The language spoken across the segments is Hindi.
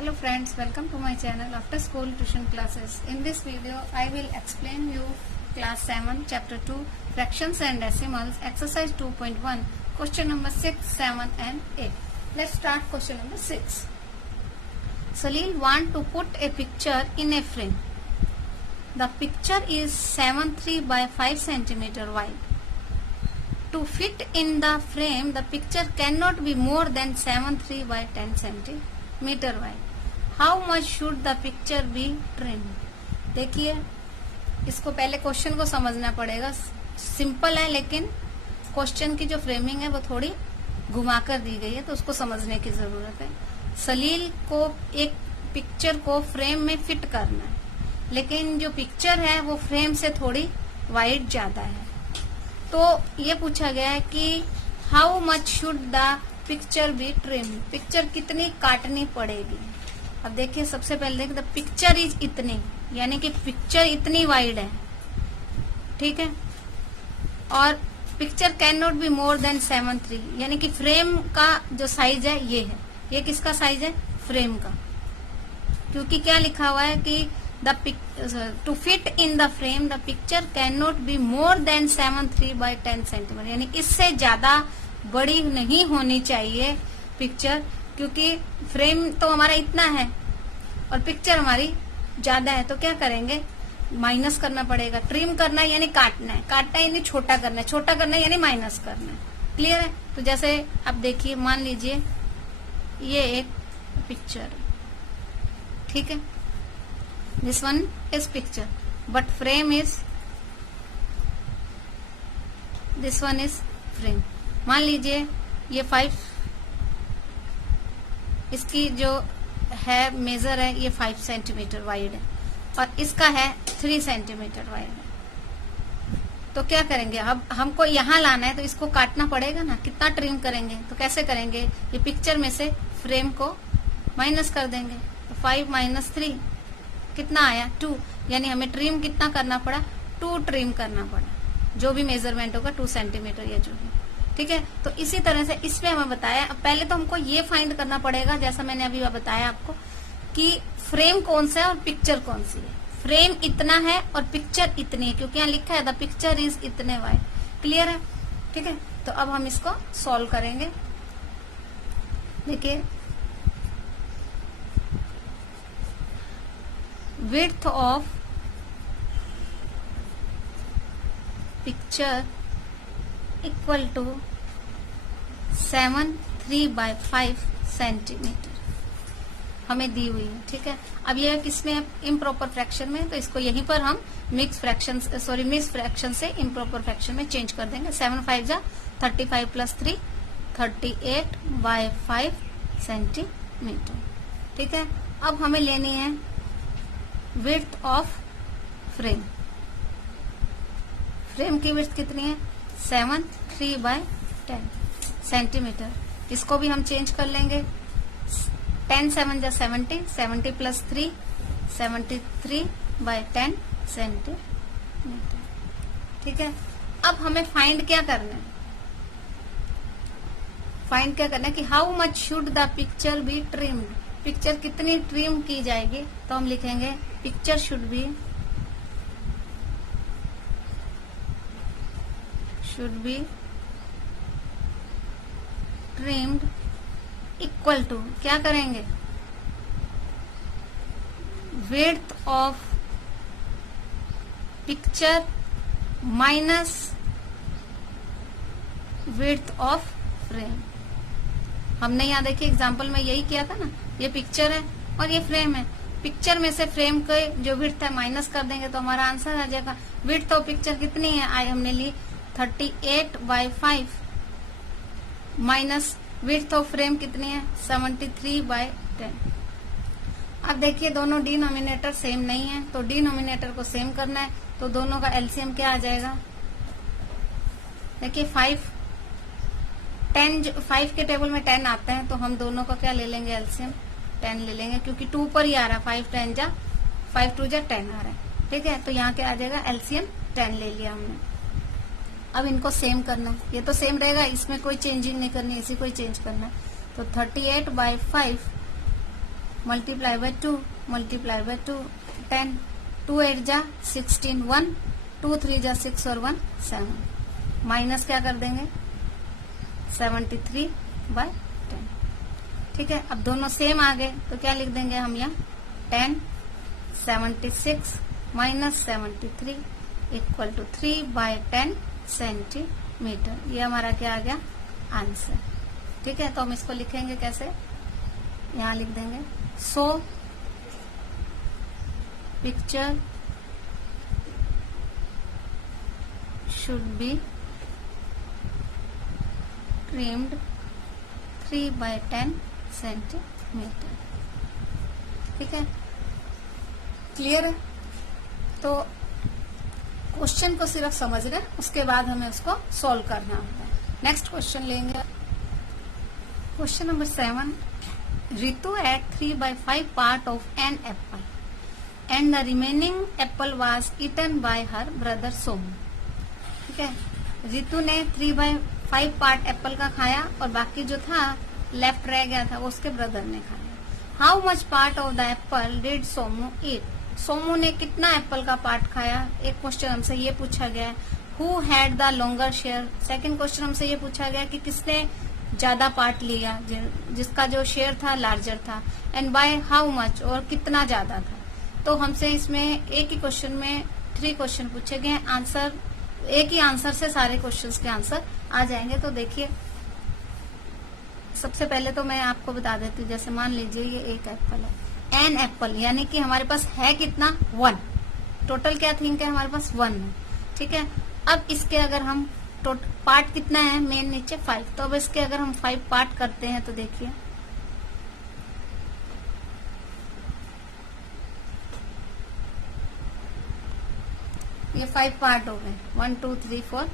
Hello friends, welcome to my channel After School Tuition Classes. In this video, I will explain you class 7, chapter 2, fractions and decimals, exercise 2.1, question number 6, 7 and 8. Let's start question number 6. Salil want to put a picture in a frame. The picture is 7.3 by 5 cm wide. To fit in the frame, the picture cannot be more than 7.3 by 10 cm wide. How much should the picture be trimmed? देखिए, इसको पहले क्वेश्चन को समझना पड़ेगा. सिंपल है लेकिन क्वेश्चन की जो फ्रेमिंग है वो थोड़ी घुमाकर दी गई है, तो उसको समझने की जरूरत है. सलील को एक पिक्चर को फ्रेम में फिट करना है, लेकिन जो पिक्चर है वो फ्रेम से थोड़ी वाइड ज्यादा है. तो ये पूछा गया है कि how much should the picture be trim, picture कितनी काटनी पड़ेगी. अब देखिए, सबसे पहले देखिए, द पिक्चर इज इतनी, यानी कि पिक्चर इतनी वाइड है, ठीक है. और picture can not be more than 7.3, यानी कि फ्रेम का जो साइज है ये है. ये किसका साइज है? फ्रेम का. क्योंकि क्या लिखा हुआ है कि to fit in the frame the picture can not be more than 7.3 by 10 cm, यानी इससे ज्यादा बड़ी नहीं होनी चाहिए पिक्चर, क्योंकि फ्रेम तो हमारा इतना है और पिक्चर हमारी ज्यादा है. तो क्या करेंगे? माइनस करना पड़ेगा. ट्रिम करना है यानी काटना है, काटना है यानी छोटा करना है, छोटा करना है यानी माइनस करना है. क्लियर है? तो जैसे अब देखिए, मान लीजिए ये एक पिक्चर है, ठीक है. This one is picture but frame is, this one is frame. मान लीजिए ये 5, इसकी जो है मेजर है ये 5 सेंटीमीटर वाइड है और इसका है 3 सेंटीमीटर वाइड है. तो क्या करेंगे? अब हमको यहाँ लाना है तो इसको काटना पड़ेगा ना. कितना ट्रिम करेंगे? तो कैसे करेंगे? ये पिक्चर में से फ्रेम को माइनस कर देंगे. तो 5 - 3 कितना आया? 2, यानी हमें ट्रिम कितना करना पड़ा? 2 ट्रिम करना पड़ा. जो भी मेजरमेंट होगा 2 सेंटीमीटर या जो भी, ठीक है. तो इसी तरह से इसमें हमें बताया, पहले तो हमको ये फाइंड करना पड़ेगा, जैसा मैंने अभी बताया आपको, कि फ्रेम कौन सा है और पिक्चर कौन सी है. फ्रेम इतना है और पिक्चर इतनी है, क्योंकि यहाँ लिखा है द पिक्चर इज इतने वाइड. क्लियर है? ठीक है. तो अब हम इसको सॉल्व करेंगे. देखिए, width of picture equal to 7.3 by 5 centimetre हमें दी हुई है, ठीक है. अब ये किसमें? इम्प्रॉपर फ्रैक्शन में. तो इसको यहीं पर हम मिक्स फ्रैक्शन से इम्प्रॉपर फ्रैक्शन में चेंज कर देंगे. 7 5 जा 35 + 3 38 by 5 सेंटीमीटर, ठीक है. अब हमें लेनी है विड्थ ऑफ फ्रेम. फ्रेम की विड्थ कितनी है? 7.3 by 10 सेंटीमीटर. इसको भी हम चेंज कर लेंगे. 10 7 जा 70, 70 + 3 73 by 10 सेंटीमीटर, ठीक है. अब हमें फाइंड क्या करना है? फाइंड क्या करना है कि how much should the picture be trimmed, picture कितनी ट्रिम की जाएगी. तो हम लिखेंगे picture should be trimmed equal to, क्या करेंगे? Width of picture minus width of frame. हमने यहाँ देखिए एग्जाम्पल में यही किया था ना. ये पिक्चर है और ये फ्रेम है. पिक्चर में से फ्रेम के जो विड्थ है माइनस कर देंगे तो हमारा आंसर आ जाएगा. विड्थ ऑफ पिक्चर कितनी है? हमने ली 38 by 5 minus width of frame कितनी है? 73 by 10. अब देखिए, दोनों डिनोमिनेटर सेम नहीं है, तो डिनोमिनेटर को सेम करना है. तो दोनों का एलसीएम क्या आ जाएगा? देखिए 5 के टेबल में 10 आता है, तो हम दोनों का क्या ले लेंगे? एलसीएम 10 ले लेंगे, क्योंकि 2 पर ही आ रहा है. 5 10 जा 5 2 जा 10 आ रहा है, ठीक है. तो यहाँ क्या आ जाएगा? एलसीएम 10 ले लिया हमने. अब इनको सेम करना है. ये तो सेम रहेगा, इसमें कोई चेंजिंग नहीं करनी, इसी को ही चेंज करना है. तो 38 by 5 multiply by 2 multiply by 2 10 2 8 जा 16 1 2 3 जा 6 और 1 7 माइनस क्या कर देंगे 73 बाय 10। ठीक है, अब दोनों सेम आ गए तो क्या लिख देंगे हम यहाँ 10 76 minus 73 equal to 3 by 10 centimetre. ये हमारा क्या आ गया आंसर। ठीक है, तो हम इसको लिखेंगे कैसे, यहाँ लिख देंगे so picture should be trimmed 3 by 10 centimetre. ठीक है, क्लियर है। तो क्वेश्चन को सिर्फ समझ रहे, उसके बाद हमें उसको सॉल्व करना होगा। नेक्स्ट क्वेश्चन लेंगे, question number 7। Ritu ate 3 by 5 part of an apple and the remaining apple was eaten by her brother Somu। ठीक है, रितु ने 3 by 5 पार्ट एप्पल का खाया और बाकी जो था लेफ्ट रह गया था वो उसके ब्रदर ने खाया। How much part of the apple did Somu eat. Somu ने कितना एप्पल का पार्ट खाया। एक क्वेश्चन हमसे ये पूछा गया है। Who had the longer share. Second question हमसे ये पूछा गया कि किसने ज्यादा पार्ट लिया, जिसका जो शेयर था लार्जर था। एंड बाय हाउ मच, और कितना ज्यादा था। तो हमसे इसमें एक ही क्वेश्चन में 3 क्वेश्चन पूछे गए। आंसर एक ही आंसर से सारे क्वेश्चंस के आंसर आ जाएंगे। तो देखिए, सबसे पहले तो मैं आपको बता देती हूँ। जैसे मान लीजिए ये एक एप्पल है, एन एप्पल, यानी कि हमारे पास है कितना 1। टोटल क्या थिंक है हमारे पास 1 है। ठीक है, अब इसके अगर हम पार्ट कितना है मेन नीचे 5, तो अब इसके अगर हम 5 पार्ट करते हैं तो देखिए ये 5 पार्ट हो गए। 1 2 3 4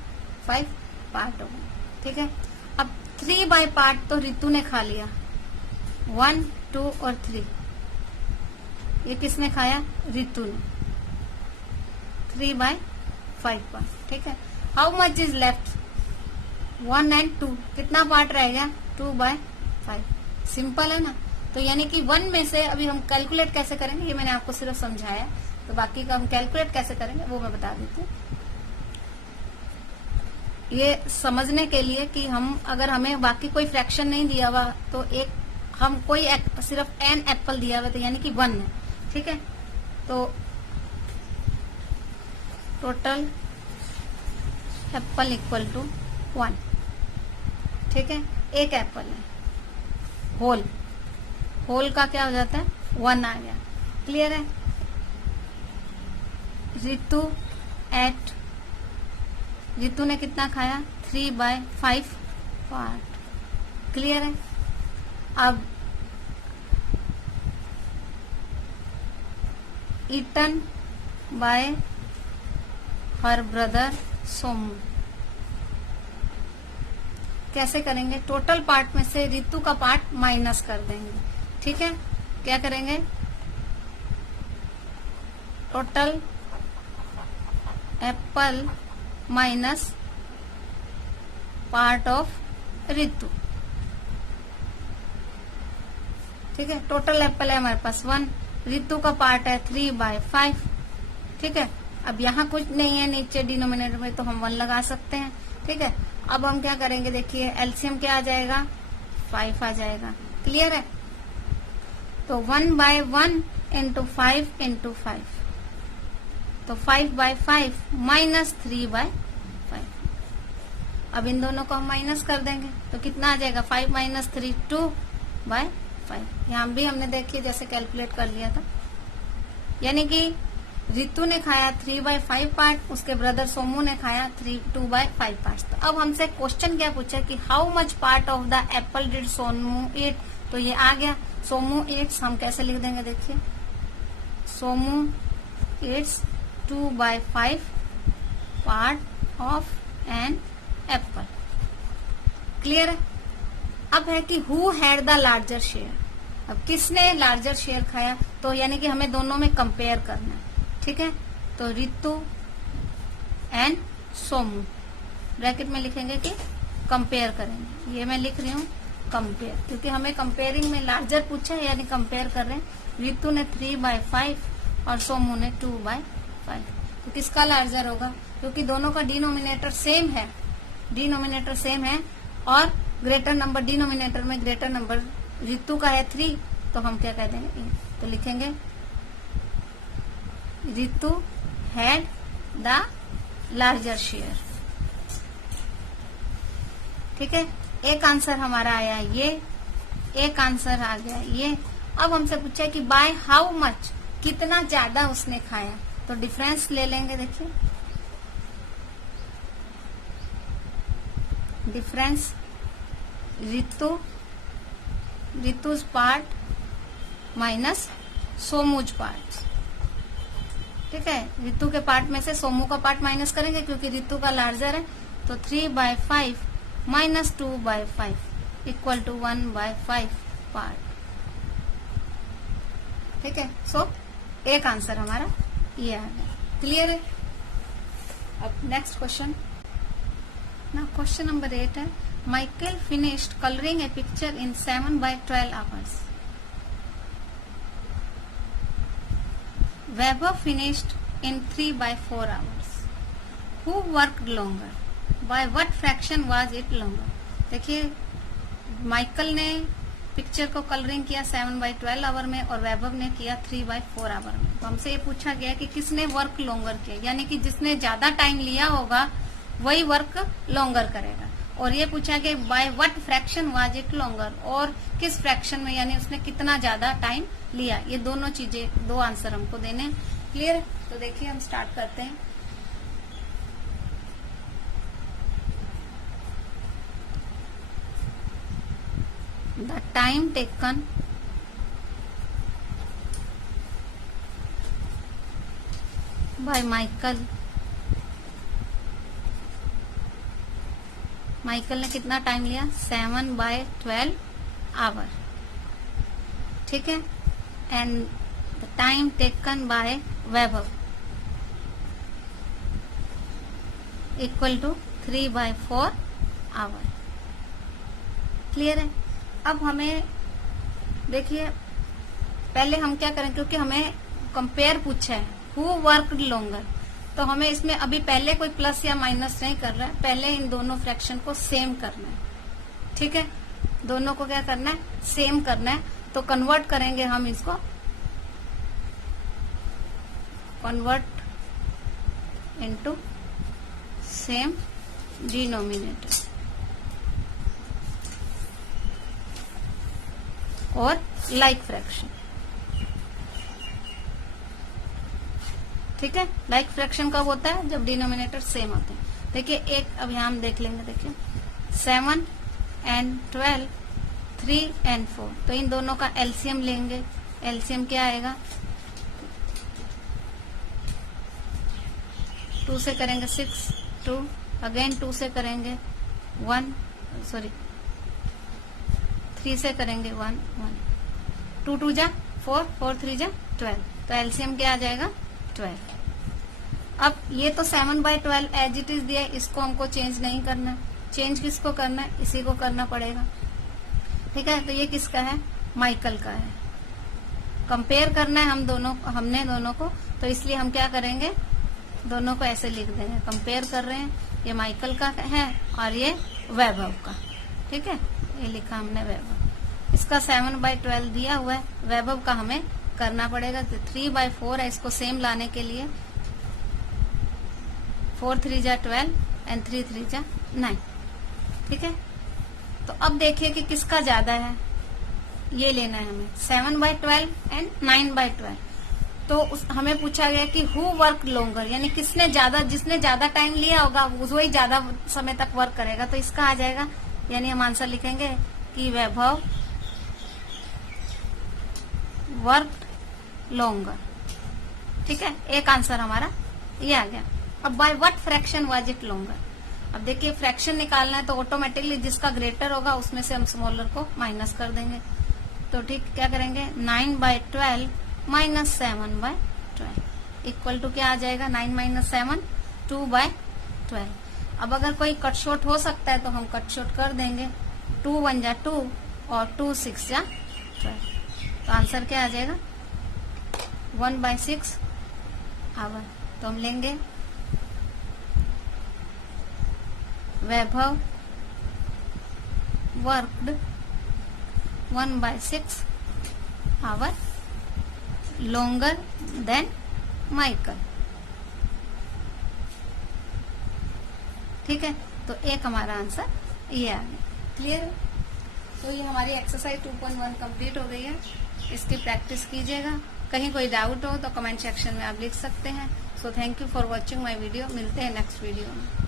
5 पार्ट हो गए। ठीक है, अब 3 बाय पार्ट तो रितु ने खा लिया, 1 2 और 3 ये किसने खाया रितु ने। 3 बाय 5 पार्ट। ठीक है, how much is left 1 and 2, कितना पार्ट रह गया 2 बाय 5। सिंपल है ना। तो यानी कि 1 में से अभी हम कैलकुलेट कैसे करेंगे ये मैंने आपको सिर्फ समझाया, तो बाकी का हम कैलकुलेट कैसे करेंगे वो मैं बता देती हूँ। ये समझने के लिए कि हम अगर हमें बाकी कोई फ्रैक्शन नहीं दिया हुआ तो एक हम कोई सिर्फ एन एप्पल दिया हुआ तो यानी कि 1 है। ठीक है, तो टोटल एप्पल इक्वल टू 1। ठीक है, एक एप्पल है, होल का क्या हो जाता है 1 आ गया। क्लियर है। रितु ने कितना खाया 3 बाय 5 पार्ट। क्लियर है। अब eaten by her brother Somu. कैसे करेंगे, टोटल पार्ट में से रितु का पार्ट माइनस कर देंगे। ठीक है, क्या करेंगे total Apple minus part of Ritu. ठीक है, टोटल एप्पल है हमारे पास 1, रितु का पार्ट है 3 बाय 5। ठीक है, अब यहाँ कुछ नहीं है नीचे डिनोमिनेटर में तो हम 1 लगा सकते हैं। ठीक है, अब हम क्या करेंगे देखिए एलसीएम क्या आ जाएगा 5 आ जाएगा। क्लियर है। तो 1 बाय 1 इंटू 5 इंटू 5, तो 5 बाय 5 माइनस 3 बाय 5। अब इन दोनों को हम माइनस कर देंगे तो कितना आ जाएगा 5 माइनस 3 2 बाय 5। यहाँ भी हमने देखिए जैसे कैलकुलेट कर लिया था। यानी कि रितु ने खाया 3 बाय 5 पार्ट, उसके ब्रदर सोमू ने खाया 2 बाय 5 पार्ट। तो अब हमसे क्वेश्चन क्या पूछा कि how much part of the apple did Somu eat. तो ये आ गया सोमू ईट्स। हम कैसे लिख देंगे देखिए Somu eats 2 by 5 part of an apple. Clear है। अब है कि who had the larger share. अब किसने लार्जर शेयर खाया, तो यानी कि हमें दोनों में कंपेयर करना है। ठीक है, तो रितु एंड सोमू ब्रैकेट में लिखेंगे कि कंपेयर करेंगे। ये मैं लिख रही हूँ कंपेयर, क्योंकि हमें कंपेयरिंग में लार्जर पूछा है, यानी कंपेयर कर रहे हैं। रितु ने 3/5 और सोमू ने 2/5। तो किसका लार्जर होगा? क्योंकि दोनों का डिनोमिनेटर सेम है, डिनोमिनेटर सेम है और ग्रेटर नंबर डिनोमिनेटर में ग्रेटर नंबर रितु का है 3, तो हम क्या कह देंगे? तो लिखेंगे Ritu had the larger share. ठीक है, एक आंसर हमारा आया ये, एक आंसर आ गया ये। अब हमसे पूछा है कि बाय हाउ मच, कितना ज्यादा उसने खाया, तो डिफरेंस ले लेंगे। देखिए difference Ritu's part minus Somu's part. ठीक है, रितु के पार्ट में से सोमू का पार्ट माइनस करेंगे क्योंकि रितु का लार्जर है। तो 3/5 माइनस 2/5 इक्वल टू 1/5 पार्ट। ठीक है, सो एक आंसर हमारा ये आ गया। क्लियर है? अब नेक्स्ट क्वेश्चन ना, क्वेश्चन नंबर 8 है, Michael finished colouring A picture in 7/12 hours. Weber finished in 3/4 hours. Who worked longer? By what fraction was it longer? देखिए माइकल ने पिक्चर को कलरिंग किया 7/12 आवर में और वैभव ने किया 3/4 आवर में। तो हमसे ये पूछा गया कि किसने वर्क लॉन्गर किया, यानी कि जिसने ज्यादा टाइम लिया होगा वही वर्क लॉन्गर करेगा। और ये पूछा कि by what fraction was it longer, और किस फ्रैक्शन में, यानी उसने कितना ज्यादा टाइम लिया। ये दोनों चीजें, दो आंसर हमको देने हैं। क्लियर? तो देखिए हम स्टार्ट करते हैं। The time taken by Michael ने कितना टाइम लिया? 7/12 आवर। ठीक है, and the time taken by Vaibhav equal to 3/4 hour. Clear है? अब हमें देखिए पहले हम क्या करें, क्योंकि हमें कंपेयर पूछा है हु वर्कड लॉन्गर, तो हमें इसमें अभी पहले कोई प्लस या माइनस नहीं कर रहा है, पहले इन दोनों फ्रैक्शन को सेम करना है। ठीक है, दोनों को क्या करना है? सेम करना है। तो कन्वर्ट करेंगे हम इसको, कन्वर्ट इनटू सेम डिनोमिनेटर और लाइक फ्रैक्शन। ठीक है, लाइक फ्रैक्शन कब होता है? जब डिनोमिनेटर सेम होते हैं। देखिए एक अब यहाँ हम देख लेंगे। देखिए 7 and 12, 3 and 4, तो इन दोनों का एलसीएम लेंगे। एलसीएम क्या आएगा? 2 से करेंगे 6, 2 अगेन 2 से करेंगे 1, सॉरी 3 से करेंगे 1, 1, 2 2 जा 4, 4 3 जा 12, तो एलसीएम क्या आ जाएगा? 12। अब ये तो 7/12 एज इट इज दिया है, इसको हमको चेंज नहीं करना है। चेंज किसको करना है? इसी को करना पड़ेगा। ठीक है, तो ये किसका है? माइकल का है। कंपेयर करना है हमने दोनों को, तो इसलिए हम क्या करेंगे? दोनों को ऐसे लिख देंगे, कंपेयर कर रहे हैं, ये माइकल का है और ये वैभव का। ठीक है, ये लिखा हमने वैभव। इसका 7/12 दिया हुआ है, वैभव का हमें करना पड़ेगा। तो 3/4 है, इसको सेम लाने के लिए 4 3 जा 12 एंड 3 3 जा 9। ठीक है, तो अब देखिए कि किसका ज्यादा है, ये लेना है हमें 7/12 एंड 9/12। तो हमें पूछा गया कि हु वर्क लॉन्गर, यानी किसने ज्यादा, जिसने ज्यादा टाइम लिया होगा वही ज्यादा समय तक वर्क करेगा। तो इसका आ जाएगा, यानी हम आंसर लिखेंगे कि वैभव वर्क लॉन्गर। ठीक है, एक आंसर हमारा ये आ गया। अब by what fraction was it longer. अब देखिए फ्रैक्शन निकालना है तो ऑटोमेटिकली जिसका ग्रेटर होगा उसमें से हम स्मॉलर को माइनस कर देंगे। तो ठीक क्या करेंगे? 9/12 माइनस 7/12 इक्वल टू क्या आ जाएगा? 9 माइनस 7 2/12। अब अगर कोई कट शॉर्ट हो सकता है तो हम कट शॉर्ट कर देंगे। 2 1 जा 2 और 2 6 जा 12। तो आंसर क्या आ जाएगा 1/6 आवर। तो हम लेंगे Vaibhav worked 1/6 hour longer than Michael. ठीक है, तो एक हमारा आंसर ये आ गया। क्लियर है? तो ये हमारी एक्सरसाइज 2.1 कंप्लीट हो गई है। इसकी प्रैक्टिस कीजिएगा। कहीं कोई डाउट हो तो कमेंट सेक्शन में आप लिख सकते हैं। So thank you for watching my video. मिलते हैं नेक्स्ट वीडियो में।